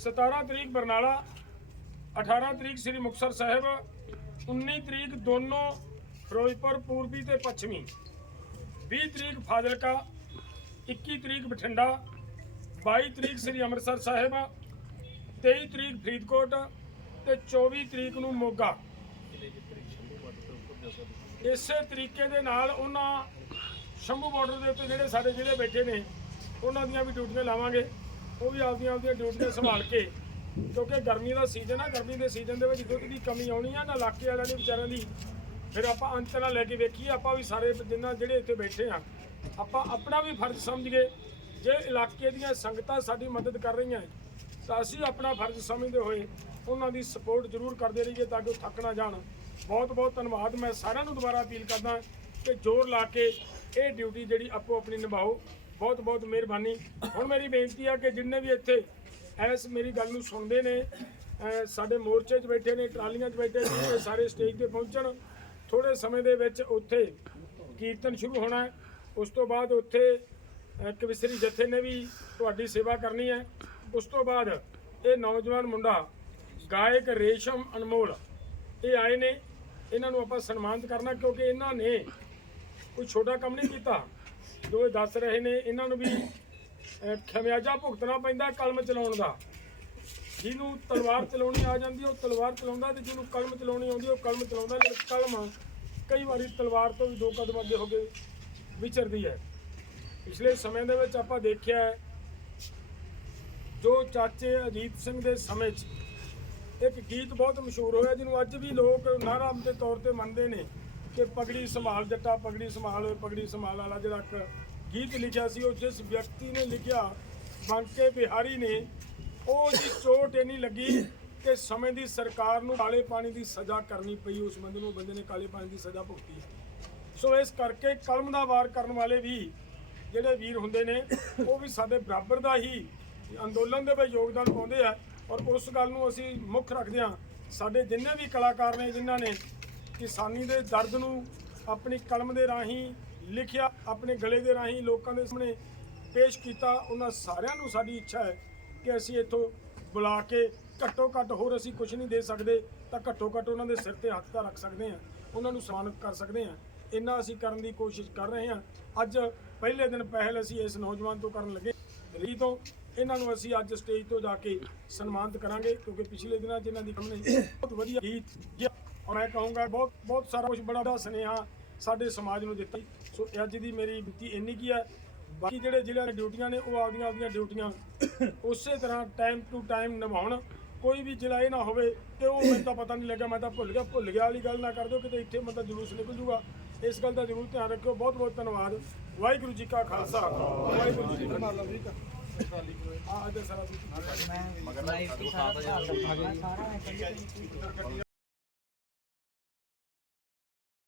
17 ਤਰੀਕ ਬਰਨਾਲਾ 18 ਤਰੀਕ ਸ੍ਰੀ ਮੁਕਤਸਰ ਸਾਹਿਬ 19 ਤਰੀਕ ਦੋਨੋਂ ਫਿਰੋਜ਼ਪੁਰ, ਪੂਰਬੀ ਤੇ ਪੱਛਮੀ। 20 ਤਰੀਕ ਫਾਜ਼ਿਲਕਾ 21 ਤਰੀਕ ਬਠਿੰਡਾ 22 ਤਰੀਕ ਸ੍ਰੀ ਅੰਮ੍ਰਿਤਸਰ ਸਾਹਿਬ 23 ਤਰੀਕ ਫਰੀਦਕੋਟ ਤੇ 24 ਤਰੀਕ ਨੂੰ ਮੋਗਾ। ਇਸੇ ਤਰੀਕੇ ਦੇ ਨਾਲ ਉਹਨਾਂ ਸ਼ੰਭੂ ਬਾਰਡਰ ਦੇ ਉੱਤੇ ਜਿਹੜੇ ਸਾਡੇ ਜ਼ਿਲ੍ਹੇ ਬੈਠੇ ਨੇ, ਉਹਨਾਂ ਦੀਆਂ ਵੀ ਡਿਊਟੀਆਂ ਲਾਵਾਂਗੇ। ਉਹ ਵੀ ਆਪਦੀਆਂ ਆਪਦੀਆਂ ਡਿਊਟੀਆਂ ਸੰਭਾਲ ਕੇ, ਕਿਉਂਕਿ ਗਰਮੀ ਦਾ ਸੀਜ਼ਨ ਆ, ਗਰਮੀ ਦੇ ਸੀਜ਼ਨ ਦੇ ਵਿੱਚ ਦੁੱਧ ਦੀ ਕਮੀ ਆਉਣੀ ਆ, ਨਾ ਇਲਾਕੇ ਵਾਲਿਆਂ ਦੀ, ਵਿਚਾਰਿਆਂ ਦੀ। ਫਿਰ ਆਪਾਂ ਅੰਤ ਨਾਲ ਲੈ ਕੇ ਵੇਖੀਏ, ਆਪਾਂ ਵੀ ਸਾਰੇ ਜਿੰਨਾ ਜਿਹੜੇ ਇੱਥੇ ਬੈਠੇ ਆ, ਆਪਾਂ ਆਪਣਾ ਵੀ ਫਰਜ਼ ਸਮਝੀਏ, ਜੇ ਇਲਾਕੇ ਦੀਆਂ ਸੰਗਤਾਂ ਸਾਡੀ ਮਦਦ ਕਰ ਰਹੀਆਂ ਤਾਂ ਅਸੀਂ ਆਪਣਾ ਫਰਜ਼ ਸਮਝਦੇ ਹੋਏ ਉਹਨਾਂ ਦੀ ਸਪੋਰਟ ਜ਼ਰੂਰ ਕਰਦੇ ਰਹੀਏ ਤਾਂ ਕਿ ਉਹ ਥੱਕ ਨਾ ਜਾਣ। ਬਹੁਤ ਬਹੁਤ ਧੰਨਵਾਦ। ਮੈਂ ਸਾਰਿਆਂ ਨੂੰ ਦੁਬਾਰਾ ਅਪੀਲ ਕਰਦਾ ਕਿ ਜ਼ੋਰ ਲਾ ਕੇ ਇਹ ਡਿਊਟੀ ਜਿਹੜੀ ਆਪੋ ਆਪਣੀ ਨਿਭਾਓ। ਬਹੁਤ ਬਹੁਤ ਮਿਹਰਬਾਨੀ। ਹੁਣ ਮੇਰੀ ਬੇਨਤੀ ਆ ਕਿ ਜਿੰਨੇ ਵੀ ਇੱਥੇ ਐਸ ਮੇਰੀ ਗੱਲ ਨੂੰ ਸੁਣਦੇ ਨੇ ਸਾਡੇ ਮੋਰਚੇ 'ਚ ਬੈਠੇ ਨੇ, ਟਰਾਲੀਆਂ 'ਚ ਬੈਠੇ ਨੇ ਸਾਰੇ ਸਟੇਜ ਤੇ ਪਹੁੰਚਣ। ਥੋੜੇ ਸਮੇਂ ਦੇ ਵਿੱਚ ਉੱਥੇ ਕੀਰਤਨ ਸ਼ੁਰੂ ਹੋਣਾ ਹੈ। ਉਸ ਤੋਂ ਬਾਅਦ ਉੱਥੇ ਕਵਿਸਰੀ ਜਥੇ ਨੇ ਵੀ ਤੁਹਾਡੀ ਸੇਵਾ ਕਰਨੀ ਹੈ। ਉਸ ਤੋਂ ਬਾਅਦ ਇਹ ਨੌਜਵਾਨ ਮੁੰਡਾ ਗਾਇਕ ਰੇਸ਼ਮ ਅਨਮੋਲ, ਇਹ ਆਏ ਨੇ। ਇਹਨਾਂ ਨੂੰ ਆਪਾਂ ਸਨਮਾਨਿਤ ਕਰਨਾ ਕਿਉਂਕਿ ਇਹਨਾਂ ਨੇ ਕੋਈ ਛੋਟਾ ਕੰਮ ਨਹੀਂ ਕੀਤਾ। ਜੋ ਇਹ ਦੱਸ ਰਹੇ ਨੇ, ਇਹਨਾਂ ਨੂੰ ਵੀ ਖਮਿਆਜਾ ਭੁਗਤਣਾ ਪੈਂਦਾ ਕਲਮ ਚਲਾਉਣ ਦਾ। ਜਿਹਨੂੰ ਤਲਵਾਰ ਚਲਾਉਣੀ ਆ ਜਾਂਦੀ, ਉਹ ਤਲਵਾਰ ਚਲਾਉਂਦਾ ਤੇ ਜਿਹਨੂੰ ਕਲਮ ਚਲਾਉਣੀ ਆਉਂਦੀ, ਉਹ ਕਲਮ ਚਲਾਉਂਦਾ ਲੇਕਿਨ ਕਲਮ ਕਈ ਵਾਰੀ ਤਲਵਾਰ ਤੋਂ ਵੀ ਦੋ ਕਦਮ ਅੱਗੇ ਹੋ ਕੇ ਵਿਚਰਦੀ ਹੈ। ਪਿਛਲੇ ਸਮੇਂ ਦੇ ਵਿੱਚ ਆਪਾਂ ਦੇਖਿਆ ਹੈ, ਜੋ ਚਾਚੇ ਅਜੀਤ ਸਿੰਘ ਦੇ ਸਮੇਂ 'ਚ ਇੱਕ ਗੀਤ ਬਹੁਤ ਮਸ਼ਹੂਰ ਹੋਇਆ, ਜਿਹਨੂੰ ਅੱਜ ਵੀ ਲੋਕ ਨਾਰਾਮ ਦੇ ਤੌਰ ਤੇ ਮੰਨਦੇ ਨੇ। ਕਿ ਪਗੜੀ ਸੰਭਾਲ, ਜੱਟਾ ਪਗੜੀ ਸੰਭਾਲ ਓਏ ਪਗੜੀ ਸੰਭਾਲ ਵਾਲਾ ਜਿਹੜਾ ਇੱਕ ਗੀਤ ਲਿਖਿਆ ਸੀ, ਉਹ ਜਿਸ ਵਿਅਕਤੀ ਨੇ ਲਿਖਿਆ, ਬੰਕੇ ਬਿਹਾਰੀ ਨੇ, ਉਹ ਦੀ ਚੋਟ ਇੰਨੀ ਲੱਗੀ ਕਿ ਸਮੇਂ ਦੀ ਸਰਕਾਰ ਨੂੰ ਕਾਲੇ ਪਾਣੀ ਦੀ ਸਜ਼ਾ ਕਰਨੀ ਪਈ, ਉਸ ਬੰਦੇ ਨੂੰ ਬੰਦੇ ਨੇ ਕਾਲੇ ਪਾਣੀ ਦੀ ਸਜ਼ਾ ਭੁਗਤੀ। ਸੋ ਇਸ ਕਰਕੇ ਕਲਮ ਦਾ ਵਾਰ ਕਰਨ ਵਾਲੇ ਵੀ ਜਿਹੜੇ ਵੀਰ ਹੁੰਦੇ ਨੇ, ਉਹ ਵੀ ਸਾਡੇ ਬਰਾਬਰ ਦਾ ਹੀ ਅੰਦੋਲਨ ਦੇ ਵਿੱਚ ਯੋਗਦਾਨ ਪਾਉਂਦੇ ਆ। ਔਰ ਉਸ ਗੱਲ ਨੂੰ ਅਸੀਂ ਮੁੱਖ ਰੱਖਦੇ ਹਾਂ। ਸਾਡੇ ਜਿੰਨੇ ਵੀ ਕਲਾਕਾਰ ਨੇ, ਜਿਨ੍ਹਾਂ ਨੇ ਕਿਸਾਨੀ ਦੇ ਦਰਦ ਨੂੰ ਆਪਣੀ ਕਲਮ ਦੇ ਰਾਹੀਂ ਲਿਖਿਆ, ਆਪਣੇ ਗਲੇ ਦੇ ਰਾਹੀਂ ਲੋਕਾਂ ਦੇ ਸਾਹਮਣੇ ਪੇਸ਼ ਕੀਤਾ, ਉਹਨਾਂ ਸਾਰਿਆਂ ਨੂੰ ਸਾਡੀ ਇੱਛਾ ਹੈ ਕਿ ਅਸੀਂ ਇੱਥੋਂ ਬੁਲਾ ਕੇ ਘੱਟੋ ਘੱਟ ਹੋਰ ਅਸੀਂ ਕੁਝ ਨਹੀਂ ਦੇ ਸਕਦੇ, ਤਾਂ ਘੱਟੋ ਘੱਟ ਉਹਨਾਂ ਦੇ ਸਿਰ ਤੇ ਹੱਥ ਤਾਂ ਰੱਖ ਸਕਦੇ ਹਾਂ, ਉਹਨਾਂ ਨੂੰ ਸਨਮਾਨਿਤ ਕਰ ਸਕਦੇ ਹਾਂ। ਇੰਨਾ ਅਸੀਂ ਕਰਨ ਦੀ ਕੋਸ਼ਿਸ਼ ਕਰ ਰਹੇ ਹਾਂ। ਅੱਜ ਪਹਿਲੇ ਦਿਨ ਪਹਿਲ ਅਸੀਂ ਇਸ ਨੌਜਵਾਨ ਤੋਂ ਕਰਨ ਲੱਗੇ। ਰੀ ਤੋਂ ਇਹਨਾਂ ਨੂੰ ਅਸੀਂ ਅੱਜ ਸਟੇਜ ਤੋਂ ਜਾ ਕੇ ਸਨਮਾਨਿਤ ਕਰਾਂਗੇ, ਕਿਉਂਕਿ ਪਿਛਲੇ ਦਿਨਾਂ 'ਚ ਇਹਨਾਂ ਦੀ ਕੰਮ ਨੇ ਬਹੁਤ ਵਧੀਆ ਗੀਤ ਗਿਆ। ਔਰ ਮੈਂ ਕਹੂੰਗਾ ਬਹੁਤ ਬਹੁਤ ਸਾਰਾ ਕੁਝ ਬੜਾ ਬੜਾ ਸੁਨੇਹਾ ਸਾਡੇ ਸਮਾਜ ਨੂੰ ਦਿੱਤਾ। ਸੋ ਅੱਜ ਦੀ ਮੇਰੀ ਬੇਨਤੀ ਇੰਨੀ ਕੀ ਹੈ ਬਾਕੀ ਜਿਹੜੇ ਜ਼ਿਲ੍ਹਿਆਂ ਦੀਆਂ ਡਿਊਟੀਆਂ ਨੇ ਉਹ ਆਪਦੀਆਂ ਆਪਦੀਆਂ ਡਿਊਟੀਆਂ ਉਸੇ ਤਰ੍ਹਾਂ ਟਾਈਮ ਟੂ ਟਾਈਮ ਨਿਭਾਉਣ। ਕੋਈ ਵੀ ਜ਼ਿਲ੍ਹਾ ਇਹ ਨਾ ਹੋਵੇ ਕਿ ਉਹ ਮੈਨੂੰ ਤਾਂ ਪਤਾ ਨਹੀਂ ਲੱਗਾ ਮੈਂ ਤਾਂ ਭੁੱਲ ਗਿਆ ਭੁੱਲ ਗਿਆ ਵਾਲੀ ਗੱਲ ਨਾ ਕਰ ਦਿਓ ਕਿਤੇ ਇੱਥੇ ਮਤਲਬ ਜਲੂਸ ਨਿਕਲ ਜੂਗਾ। ਇਸ ਗੱਲ ਦਾ ਜ਼ਰੂਰ ਧਿਆਨ ਰੱਖਿਓ। ਬਹੁਤ ਬਹੁਤ ਧੰਨਵਾਦ। ਵਾਹਿਗੁਰੂ ਜੀ ਕਾ ਖਾਲਸਾ। ਵਾਹਿਗੁਰੂ ਜੀ ਕੀ ਫਤਿਹ। ਆ ਅੱਜ ਸਾਰਾ ਮੈਂ ਲਾਈਵ ਤੇ ਸਾਰਾ ਸਾਰਾ